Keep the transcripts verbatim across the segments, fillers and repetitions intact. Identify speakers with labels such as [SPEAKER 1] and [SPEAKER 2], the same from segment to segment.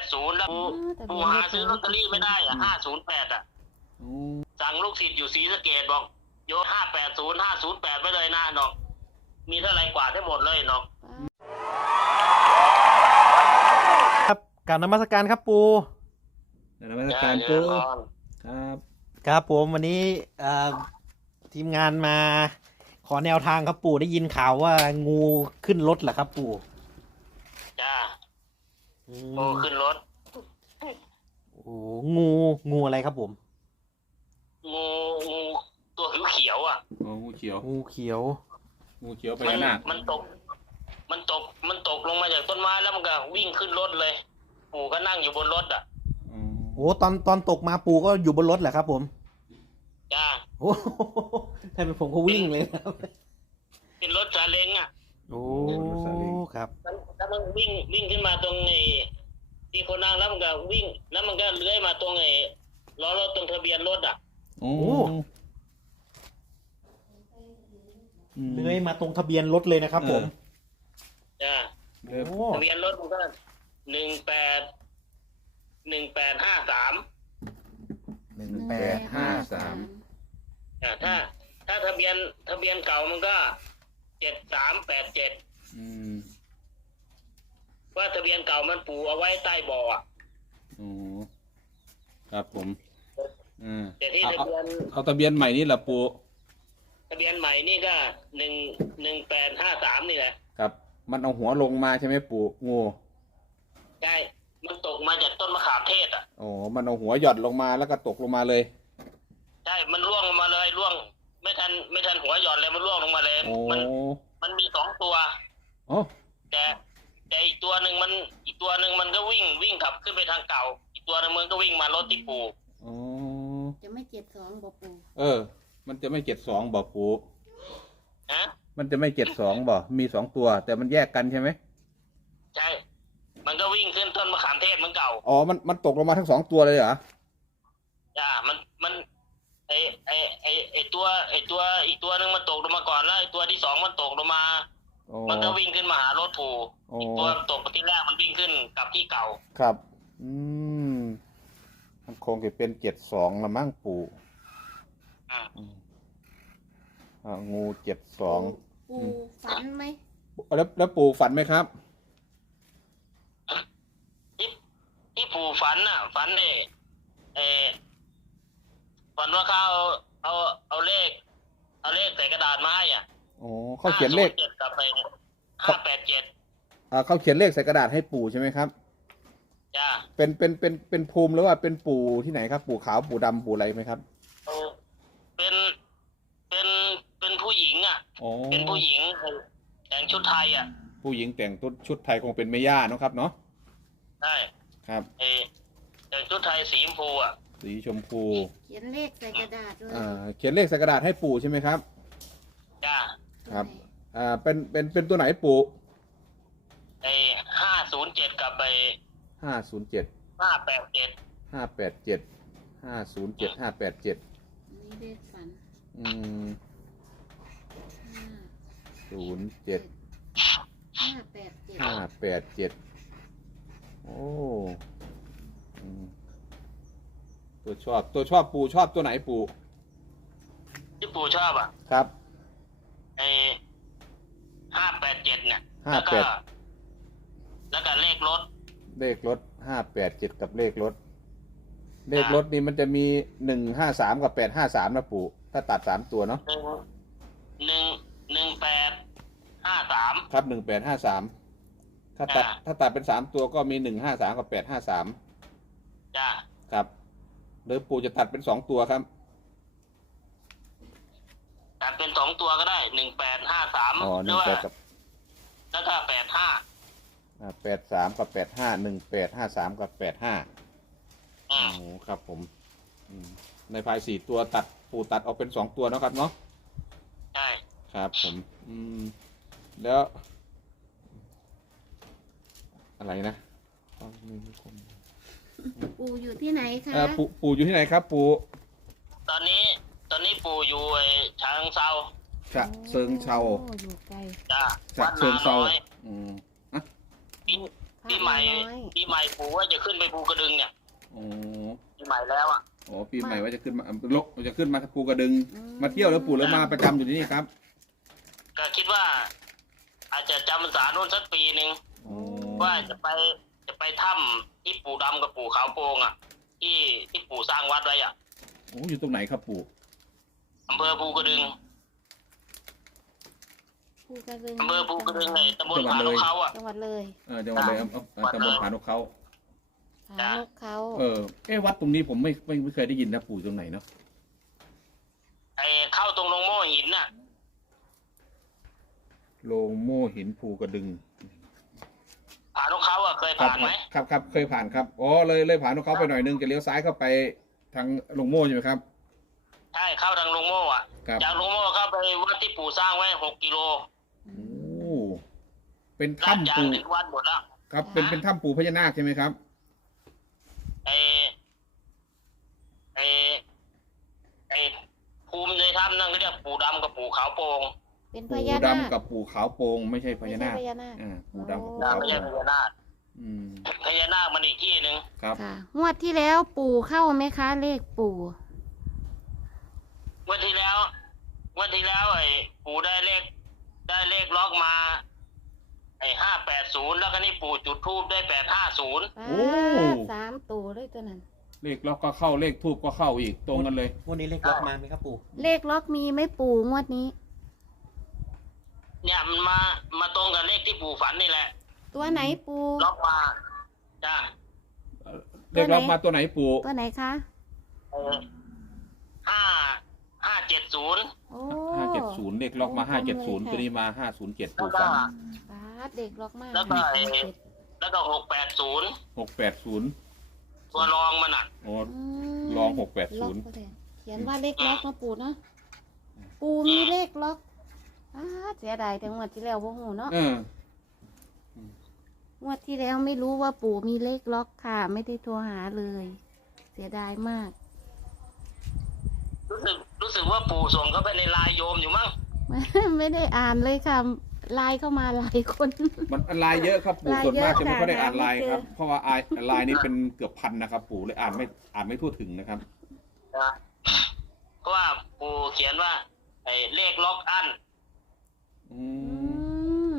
[SPEAKER 1] ศูนย์แล้วปูหาซื้อลอตเตอรี่ไม่ได้อ่ะห้าศูนย์แปดอ่ะสั่งลูกศิษย์อยู่ศรีสะเกษบอกโยนห้าแปดศูนย์ห้าศูนย์แปดไปเลยนะน้องมีเท่าไรกว่าได้หมดเลยน้อง
[SPEAKER 2] ครับกราบนมัสการครับปู่
[SPEAKER 3] นมัสการปู่ครับ
[SPEAKER 2] ครับผมวันนี้ทีมงานมาขอแนวทางครับปู่ได้ยินข่าวว่างูขึ้นรถเหรอครับปู่
[SPEAKER 1] จ้างูขึ้นรถ
[SPEAKER 2] โอ้งูงูอะไรครับผม
[SPEAKER 1] งูงูตัวเขียวอ่ะ
[SPEAKER 3] งูเขียว
[SPEAKER 2] งูเขียว
[SPEAKER 3] งูเขียวไปหน้า
[SPEAKER 1] มันตกมันตกมันตกลงมาจากต้นไม้แล้วมันก็วิ่งขึ้นรถเลยปู่ก็นั่งอยู่บนรถอ่ะ
[SPEAKER 2] โอ้ตอนตอนตกมาปู่ก็อยู่บนรถเหรอครับผม
[SPEAKER 1] จ้า
[SPEAKER 2] โอ้ถ้าเป็นผมก็วิ่งเลยครับ
[SPEAKER 1] เป็นรถซาเล้งอ่ะ
[SPEAKER 2] โอ้ครับ
[SPEAKER 1] แล้วมันวิ่งวิ่งขึ้นมาตรงไอ้ที่คนนั่งแล้วมันก็วิ่งแล้วมันก็เลื้อยมาตรงไอ้ล้อรถตรงทะเบียนรถอ่ะ
[SPEAKER 2] โอ้เลื้อยมาตรงทะเบียนรถเลยนะครับผม
[SPEAKER 1] จ้าทะเบียนรถมันก็หนึ่งแปดหนึ่งแปดห้าสาม
[SPEAKER 2] หนึ่งแปดห้าสาม
[SPEAKER 1] อ่าถ้าถ้าทะเบียนทะเบียนเก่ามันก็เจ็ดสามแปดเจ็ดว่าทะเบียนเก่ามันปูเอาไว้ใต้บ่ออ่ะ
[SPEAKER 3] อ๋อครับผม
[SPEAKER 1] อืมแต่ที่ทะเบียน
[SPEAKER 3] เอาทะเบียนใหม่นี่แหละปู
[SPEAKER 1] ทะเบียนใหม่นี่ก็หนึ่งหนึ่งแปดห้าสามนี่แหละ
[SPEAKER 3] ครับมันเอาหัวลงมาใช่ไหมปูงู
[SPEAKER 1] ใช่มันตกมาจากต้นมะขามเทศอ่ะ
[SPEAKER 3] โอ้มันเอาหัวหย่อนลงมาแล้วก็ตกลงมาเลย
[SPEAKER 1] ใช่มันร่วงลงมาเลยร่วงไม่ทันไม่ทันหัวหย่อนเลยมันร่วงลงมาเลยมันมันมีสองตัว
[SPEAKER 3] โอ้
[SPEAKER 1] แต่แต่อีกตัวหนึ่งมันอีกตัวหนึ่งมันก็วิ่งวิ่งขับขึ้นไปทางเก่าอีกตัวหนึ่งมันก็วิ่งมารถที่ปู
[SPEAKER 3] อ๋อ
[SPEAKER 4] จะไม่เจ็ดสองบ่ปู
[SPEAKER 3] เออมันจะไม่เจ็ดสองบ่ปู
[SPEAKER 1] ฮะ
[SPEAKER 3] มันจะไม่เจ็ดสองบ่มีสองตัวแต่มันแยกกันใช่ไหม
[SPEAKER 1] ใช่มันก็วิ่งขึ้นต้นมะขามเทศเหมือนเก่า
[SPEAKER 3] อ๋อมันมันตกลงมาทั้งสองตัวเลยเหรอ
[SPEAKER 1] จ้ามันมันไอไอไอไอตัวไอตัวอีกตัวหนึ่งมันตกลงมาก่อนแล้วไอตัวที่สองมันตกลงมามันก็วิ่งขึ้นมาหารถปูอีกตัวตกไปที่แรกมันวิ่งขึ้นกลับที่เก่า
[SPEAKER 3] ครับอืมมันคงจะเป็นเจ็ดสองละมั้งปู่
[SPEAKER 1] อ่า
[SPEAKER 3] อ่างูเจ็ดสอง
[SPEAKER 4] ปู่ฝันไหม
[SPEAKER 3] แล้วแล้วปู่ฝันไหมครับ
[SPEAKER 1] ที่ที่ปู่ฝันน่ะฝันเนี่ยเออฝันว่าเขาเอาเอาเอาเลขเอาเลขใส่กระดาษมาให้อ่ะ
[SPEAKER 3] โอ้เขาเขียนเลข
[SPEAKER 1] เจ็ดกับไปห้าแปดเจ็ด
[SPEAKER 3] อ่าเขาเขียนเลขใส่กระดาษให้ปู่ใช่ไหมครับ
[SPEAKER 1] จ้า
[SPEAKER 3] เป็นเป็นเป็นเป็นภูมิหรือว่าเป็นปู่ที่ไหนครับปู่ขาวปู่ดำปู่อะไรไหมครับ
[SPEAKER 1] เป็นเป็นเป็นผู้หญิงอ่ะเป็นผู้หญิงแต่งชุดไทยอ่ะ
[SPEAKER 3] ผู้หญิงแต่งชุดไทยคงเป็นแม่ย่านะครับเนาะ
[SPEAKER 1] ใช่
[SPEAKER 3] ครับ
[SPEAKER 1] เอแต่งชุดไทยสีชมพูอ่ะ
[SPEAKER 3] สีชมพู
[SPEAKER 4] เขียนเลขใส่กระดาษด้วย
[SPEAKER 3] อ่าเขียนเลขใส่กระดาษให้ปู่ใช่ไหมครับ
[SPEAKER 1] จ้า
[SPEAKER 3] ครับอ่าเป็นเป็นเป็นตัวไหนปู่
[SPEAKER 1] ไอห้าศูนย์เจ็ดกับไป
[SPEAKER 3] ห้าศูนย์เจ็ด
[SPEAKER 1] ห้าแปดเจ็ด
[SPEAKER 3] ห้าแปดเจ็ดห้าศูนย์เจ็ดห้าแปดเจ็ด
[SPEAKER 4] นี่เลขฝัน
[SPEAKER 3] อืมศูนย์เจ็ด
[SPEAKER 4] ห้าแปดเจ็ด
[SPEAKER 3] ห้าแปดเจ็ดโอ้ตัวชอบตัวชอบปู่ชอบตัวไหนปู่
[SPEAKER 1] ที่ปู่ชอบอ่ะ
[SPEAKER 3] ครับ
[SPEAKER 1] ไอห้าแปดเจ็ดเนี่ย
[SPEAKER 3] ห้าแปด
[SPEAKER 1] แล้วก็เลขรถ
[SPEAKER 3] เลขรถห้าแปดเจ็ดกับเลขรถเลขรถนี่มันจะมีหนึ่งห้าสามกับแปดห้าสามนะปู่ถ้าตัดสามตัวเนาะ
[SPEAKER 1] หนึ่งหนึ่งแปดห้าสาม
[SPEAKER 3] ครับหนึ่งแปดห้าสามถ้าตัดถ้าตัดเป็นสามตัวก็มีหนึ่งห้าสามกับแปดห้าสาม
[SPEAKER 1] จ้า
[SPEAKER 3] ครับหรือปู่จะตัดเป็นสองตัวครับ
[SPEAKER 1] ตัดเป็นสองตัวก็ได้หนึ่งแปดห้าสาม
[SPEAKER 3] อ๋อหนึ่งแปดกับ
[SPEAKER 1] แล้วก็แปดห้า
[SPEAKER 3] แปดสามกับแปดห้าหนึ่งแปดห้าสามกับแปดห้าโอ้ครับผมในภายสี่ตัวตัดปู่ตัดออกเป็นสองตัวนะครับเนาะ
[SPEAKER 1] ใช่
[SPEAKER 3] ครับผมอืมแล้วอะไรนะ
[SPEAKER 4] ปู่อยู่ที่ไหนคะ
[SPEAKER 3] ปู่ปู่อยู่ที่ไหนครับปู่
[SPEAKER 1] ตอนนี้ตอนนี้ปู่อยู่ไอ้ฉะเชิงเทรา
[SPEAKER 3] ฉะเชิงเทรา
[SPEAKER 4] อยู่ไกล
[SPEAKER 1] จ้า
[SPEAKER 3] ฉะเชิงเทราอืม
[SPEAKER 4] คพระ
[SPEAKER 1] ปีใหม่
[SPEAKER 4] น้อย
[SPEAKER 1] ปีใหม่ปู่ว่าจะขึ้นไปภูกระดึงเนี่ย
[SPEAKER 3] โอ้
[SPEAKER 1] ปีใหม่แล้วอ่ะ
[SPEAKER 3] โอ้ปีใหม่ว่าจะขึ้นมาลกจะขึ้นมาภูกระดึง มาเที่ยวแล้วปู่แล้วมาประจำอยู่ที่นี่ครับ
[SPEAKER 1] ก็คิดว่า อาจจะจำพรรษาโน่นสักปีหนึ่ง
[SPEAKER 3] โอ้
[SPEAKER 1] ว่าจะไปจะไปถ้ำที่ปู่ดำกับปู่ขาวโปงอ่ะ ที่ที่ปู่สร้างวัดไว้อ่ะ
[SPEAKER 3] โอ้อยู่ตรงไหนครับปู่
[SPEAKER 1] อำเภอภูกระดึง
[SPEAKER 4] ภูกระดึง
[SPEAKER 1] อำเภอภูกระดึงในตำบลผานกเขาอ่ะ
[SPEAKER 4] จังหวัดเลย
[SPEAKER 3] เออจังหวัดเลยอำเภอเอ่อตำบลผานกเขา
[SPEAKER 4] ผานกเขา
[SPEAKER 3] เออเอ๊ะวัดตรงนี้ผมไม่ไม่ไม่เคยได้ยินนะปู่ตรงไหนเนาะ
[SPEAKER 1] ไอ้เข้าตรงลงโม่หินน่ะ
[SPEAKER 3] โรงโม่หินภูกระดึง
[SPEAKER 1] ผานกเขาอ่ะเคย
[SPEAKER 3] ครับ
[SPEAKER 1] ผ่านไหม
[SPEAKER 3] ครับครับเคยผ่านครับอ๋อเลยเลยผ่านเขาไปหน่อยนึงจะเลี้ยวซ้ายเข้าไปทางโรงโม่ใช่ไหมครับ
[SPEAKER 1] ใช่เข้าทางลงโม่อ่ะ
[SPEAKER 3] ครับ
[SPEAKER 1] จากลงโม่เข้าไปวัดที่ปู่สร้างไว้หกกิโล
[SPEAKER 3] โอ้เป็น
[SPEAKER 1] ลาด
[SPEAKER 3] ถ้ำ
[SPEAKER 1] ยาง
[SPEAKER 3] ปู่
[SPEAKER 1] ถึงวัดหมดแล้ว
[SPEAKER 3] ครับเป็นเป็นถ้ำปู่พญานาคใช่ไหมครับ
[SPEAKER 1] ไอ้ไอ้ไอ้ภูมิในถ้ำนั่นก็เรียกปู่ดำกับปู่ขาวโปง
[SPEAKER 4] เป็นพ
[SPEAKER 3] ปู่
[SPEAKER 4] ญานาค
[SPEAKER 3] ดำกับปู่ขาวโปงไม่ใช่พญานาค
[SPEAKER 4] ไม่ใช่พญานาค
[SPEAKER 3] อ่าปู่ดำกับปู่
[SPEAKER 1] นะ
[SPEAKER 3] ขาว
[SPEAKER 1] ไม่
[SPEAKER 3] โป
[SPEAKER 1] ใช่
[SPEAKER 3] ง
[SPEAKER 1] พญานาค
[SPEAKER 3] อืม
[SPEAKER 1] พญานาคมันอีกที่หนึ่ง
[SPEAKER 3] ครับ
[SPEAKER 4] ค่ะงวดที่แล้วปู่เข้าไหมคะ เลขปู่
[SPEAKER 1] วันที่แล้ววันที่แล้ว ไอ้ปู่ได้เลข ได้เลขล็อกมา ไอ้ห้าแปดศูนย์แล้วก็นี่ปู่จุดทูบได้แปดห้าศูนย์
[SPEAKER 4] ป้าดสามตัวเลยตัวนั้น
[SPEAKER 3] เลขล็อกก็เข้าเลขทูบก็เข้าอีกตรงกันเลย
[SPEAKER 2] วันนี้เลขล็อกมาไหมครับปู่
[SPEAKER 4] เลขล็อกมีไหมปู่งวดนี้
[SPEAKER 1] เนี่ยมันมามาตรงกับเลขที่ปู่ฝันนี่แหละ
[SPEAKER 4] ตัวไหนปู่
[SPEAKER 1] ล็อกมาจ้า
[SPEAKER 3] เลขล็อกมาตัวไหนปู่
[SPEAKER 4] ตัวไหนคะ
[SPEAKER 1] ห้าห้าเจ็ดศูนย์
[SPEAKER 4] โอ้
[SPEAKER 3] ห้าเจ็ดศูนย์เลขล็อกมาห้าเจ็ดศูนย์ตัวนี้มาห้าศูนย์เจ็ด
[SPEAKER 1] แล้ว
[SPEAKER 3] ปู่
[SPEAKER 1] ก็
[SPEAKER 3] ฝัน
[SPEAKER 4] ป้าดเด็กล็อกมาก
[SPEAKER 1] แล้วก็ไอ้ แล้วก็หกแปดศูนย์
[SPEAKER 3] หกแปดศูนย์
[SPEAKER 1] ตัวรองมันอ่ะ
[SPEAKER 3] โอ้
[SPEAKER 4] อืม
[SPEAKER 3] ลองหกแปดศู
[SPEAKER 4] ล็อก
[SPEAKER 3] นย์
[SPEAKER 4] ก็ได้เขียนว่าเลขล็อกนะปู่เนาะปู่มีเลขล็อกป้าดเสียดายแต่งวดที่แล้วพวกหูเนาะ
[SPEAKER 3] เออ
[SPEAKER 4] งวดที่แล้วไม่รู้ว่าปู่มีเลขล็อกค่ะ ไม่ได้โทรหาเลย เสียดายมาก
[SPEAKER 1] รู้สึกรู้สึกว่าปู่ส่งเข้าไปในไลน์โยมอยู่มั้ง
[SPEAKER 4] ไม่ได้อ่านเลยค่ะไลน์เข้ามาหลายคน
[SPEAKER 3] มันไลน์เยอะครับปู่
[SPEAKER 4] ไลน์
[SPEAKER 3] ส่วนมาก
[SPEAKER 4] เยอะ
[SPEAKER 3] จะไม่ค่อยได้
[SPEAKER 4] ค่ะ
[SPEAKER 3] อ่านไลน์
[SPEAKER 4] ไม่เจอ
[SPEAKER 3] ครับ เพราะว่าไอไลน์นี่เป็นเกือบพันนะครับ ปู่เลยอ่านไม่อ่านไม่ทั่วถึงนะครับ
[SPEAKER 1] นะเพราะว่าปู่เขียนว่า ไอ้เลขล็อกอัน
[SPEAKER 3] อื
[SPEAKER 4] อื
[SPEAKER 3] ม
[SPEAKER 4] ม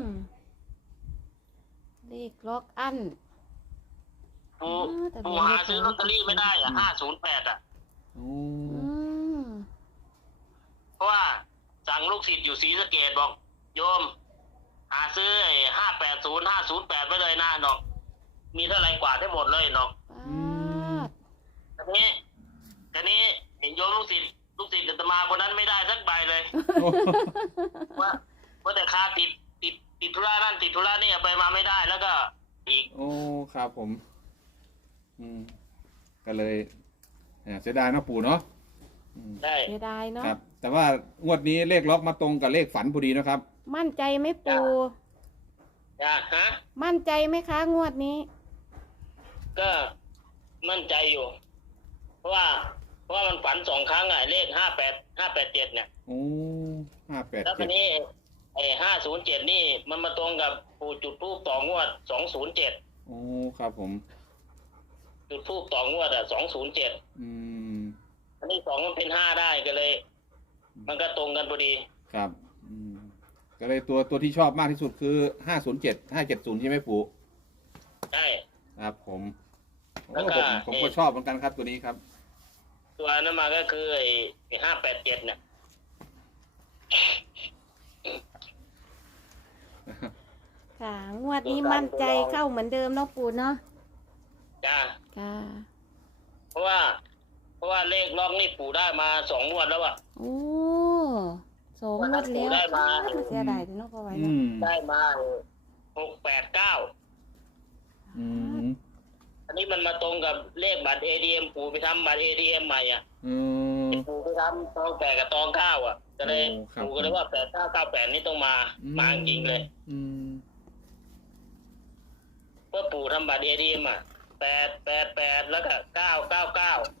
[SPEAKER 4] เลขล็อกอัน
[SPEAKER 1] ปู่
[SPEAKER 4] อ๋อแต่
[SPEAKER 1] ปู่
[SPEAKER 4] เดี๋ยว
[SPEAKER 1] หาซื้อลอตเตอรี่ไม่ได้อ่ะห้าศูนย์แปดอ่ะ
[SPEAKER 3] โอ้
[SPEAKER 4] อืม
[SPEAKER 1] เพราะว่าสั่งลูกศิษย์อยู่ศรีสะเกดบอก โยม หาซื้อไอ้ห้าแปดศูนย์ห้าศูนย์แปดไว้เลยนะดอก มีเท่าไรกว่าได้หมดเลยดอก
[SPEAKER 4] ป้าด
[SPEAKER 1] ทีนี้ทีนี้เห็นโยมลูกศิษย์ลูกศิษย์อาตมาคนนั้นไม่ได้สักใบเลย ว่าว่าแต่ค่าติดติดติดธุระนั่นติดธุระนี่ไปมาไม่ได้แล้วก็อีก
[SPEAKER 3] โอ้ครับผม อืมก็เลยอ่าเสียดายเนาะปู่เนาะอืม
[SPEAKER 1] ได้
[SPEAKER 4] เสียดายเนาะ
[SPEAKER 3] ครับ แต่ว่างวดนี้เลขล็อกมาตรงกับเลขฝันพอดีนะครับ
[SPEAKER 4] มั่นใจไหมปู่
[SPEAKER 1] จ้ะฮะ
[SPEAKER 4] มั่นใจไหมคะ งวดนี้
[SPEAKER 1] ก็มั่นใจอยู่ เพราะว่า เพราะว่ามันฝันสองครั้งอ่ะเลขห้าแปดห้าแปดเจ็ดเนี่ย
[SPEAKER 3] โอ้ห้าแปด
[SPEAKER 1] แล้วที
[SPEAKER 3] เจ็ด
[SPEAKER 1] นี้ไอ้ห้าศูนย์เจ็ดนี่มันมาตรงกับปู่จุดทูบต่องวดสองศูนย์เจ็ด
[SPEAKER 3] โอ้ครับผม
[SPEAKER 1] จุดทูบต่องวดอ่ะสองศูนย์เจ็ด
[SPEAKER 3] อืม
[SPEAKER 1] อันนี้สองมันเป็นห้าได้ก็เลย มันก็ตรงกันพอดี
[SPEAKER 3] ครับอืมก็เลยตัวตัวที่ชอบมากที่สุดคือห้าศูนย์เจ็ดห้าเจ็ดศูนย์ใช่ไหมปู่
[SPEAKER 1] ใช่
[SPEAKER 3] ครับผมโอ้
[SPEAKER 1] แล้วก็
[SPEAKER 3] ผมผมก็ชอบเหมือนกันครับตัวนี้ครับ
[SPEAKER 1] ตัวนั้นมาก็คือไอ้ห้าแปดเจ็ดเนี่ย
[SPEAKER 4] ค่ะ งวดนี้มั่นใจเข้าเหมือนเดิมเนาะปู่เนาะ
[SPEAKER 1] จ้า
[SPEAKER 4] ค่ะ
[SPEAKER 1] เพราะว่า เพราะว่าเลขล็อกนี่ปู่ได้มาสองงวดแล้วอะ
[SPEAKER 4] โอ้สองงวดแล้ว
[SPEAKER 1] ได้มา
[SPEAKER 4] เสียดายเนาะพ่อไว้
[SPEAKER 3] อื
[SPEAKER 4] เนาะ
[SPEAKER 3] ม
[SPEAKER 1] ได้มาหกแปดเก้า
[SPEAKER 3] อืม
[SPEAKER 1] อันนี้มันมาตรงกับเลขบัตรเอทีเอ็มปู่ไปทำบัตรเอทีเอ็มใหม่อ่ะ
[SPEAKER 3] อืม
[SPEAKER 1] ปู่ไปทำตองแปดกับตองเก้าอ่ะก็เลย
[SPEAKER 3] โอ้ครับ
[SPEAKER 1] ปู่ก็เลยว่าแปดเก้าเก้าแปดนี่ต้องมามาจริงๆเลย
[SPEAKER 3] อืม
[SPEAKER 1] เพื่อปู่ทำบัตรเอทีเอ็มอ่ะแปดแปดแปดแล้วก็เก้าเก้าเก้า
[SPEAKER 3] โอ้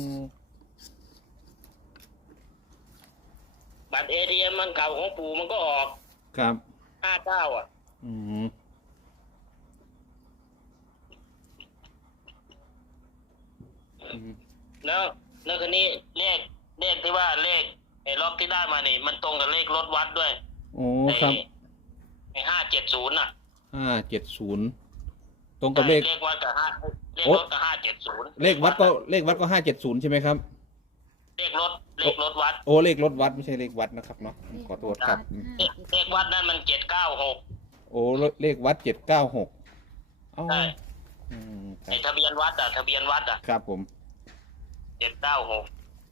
[SPEAKER 1] บัตรเอทีเอ็มมันเก่าของปู่มันก็ออก
[SPEAKER 3] ครับ
[SPEAKER 1] ห้าเก้าอ่ะ
[SPEAKER 3] อืมอืม
[SPEAKER 1] แล้วแล้วคืนนี้เลขเลขที่ว่าเลขไอ้ล็อกที่ได้มานี่มันตรงกับเลขรถวัดด้วย
[SPEAKER 3] โอ้ครับ
[SPEAKER 1] ไอ้ห้าเจ็ดศูนย์อ่ะ
[SPEAKER 3] ห้าเจ็ดศูนย์ตรงกับเลข
[SPEAKER 1] เลขวัดกับห้าเลข
[SPEAKER 3] โอ๊ะ
[SPEAKER 1] รถกับห้าเจ็ดศูนย์
[SPEAKER 3] เลขวัดก็เลขวัดก็ห้าเจ็ดศูนย์ใช่ไหมครับ
[SPEAKER 1] เลขรถเลขรถวัด
[SPEAKER 3] โอ้เลขรถวัดไม่ใช่เลขวัดนะครับเนาะขอโทษครับ
[SPEAKER 1] เลขเลขวัดนั่นมันเจ็ดเก้าหก
[SPEAKER 3] โอ้เลขวัดเจ็ดเก้าหกอ๋อ
[SPEAKER 1] ใช่
[SPEAKER 3] อืมครั
[SPEAKER 1] ไอ้
[SPEAKER 3] บ
[SPEAKER 1] ทะเบียนวัดอ่ะทะเบียนวัดอ่ะ
[SPEAKER 3] ครับผม
[SPEAKER 1] เจ็ดเก้าหก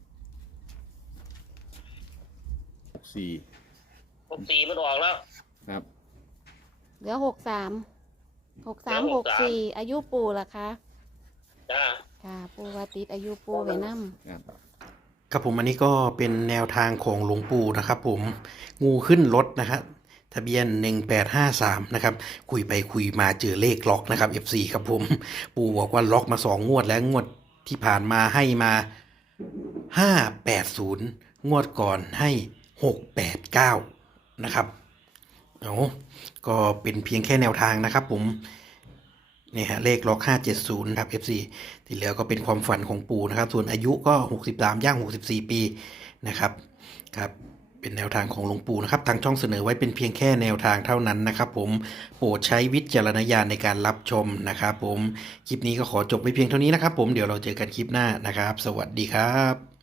[SPEAKER 3] หกสี่
[SPEAKER 1] หกสี่มันออกแล้ว
[SPEAKER 3] ครับ
[SPEAKER 4] เหลือหกสามหกสามหกสี่อายุปู่ล่ะคะ
[SPEAKER 1] จ้า
[SPEAKER 4] ค่ะ ปู่ว่าติดอายุปู่ไว้นำ
[SPEAKER 3] ครับ
[SPEAKER 2] ครับผมอันนี้ก็เป็นแนวทางของหลวงปู่นะครับผมงูขึ้นรถนะครับทะเบียนหนึ่งแปดห้าสามนะครับคุยไปคุยมาเจอเลขล็อกนะครับ เอฟ ซี ครับผมปู่บอกว่าล็อกมาสองงวดแล้วงวดที่ผ่านมาให้มาห้าแปดศูนย์งวดก่อนให้หกแปดเก้านะครับเอาก็เป็นเพียงแค่แนวทางนะครับผมเนี่ยฮะเลขล็อกห้าเจ็ดศูนย์ครับ เอฟ ซี ที่เหลือก็เป็นความฝันของปู่นะครับส่วนอายุก็หกสิบสามย่างหกสิบสี่ปีนะครับครับเป็นแนวทางของหลวงปู่นะครับทางช่องเสนอไว้เป็นเพียงแค่แนวทางเท่านั้นนะครับผมโปรดใช้วิจารณญาณในการรับชมนะครับผมคลิปนี้ก็ขอจบไปเพียงเท่านี้นะครับผมเดี๋ยวเราเจอกันคลิปหน้านะครับสวัสดีครับ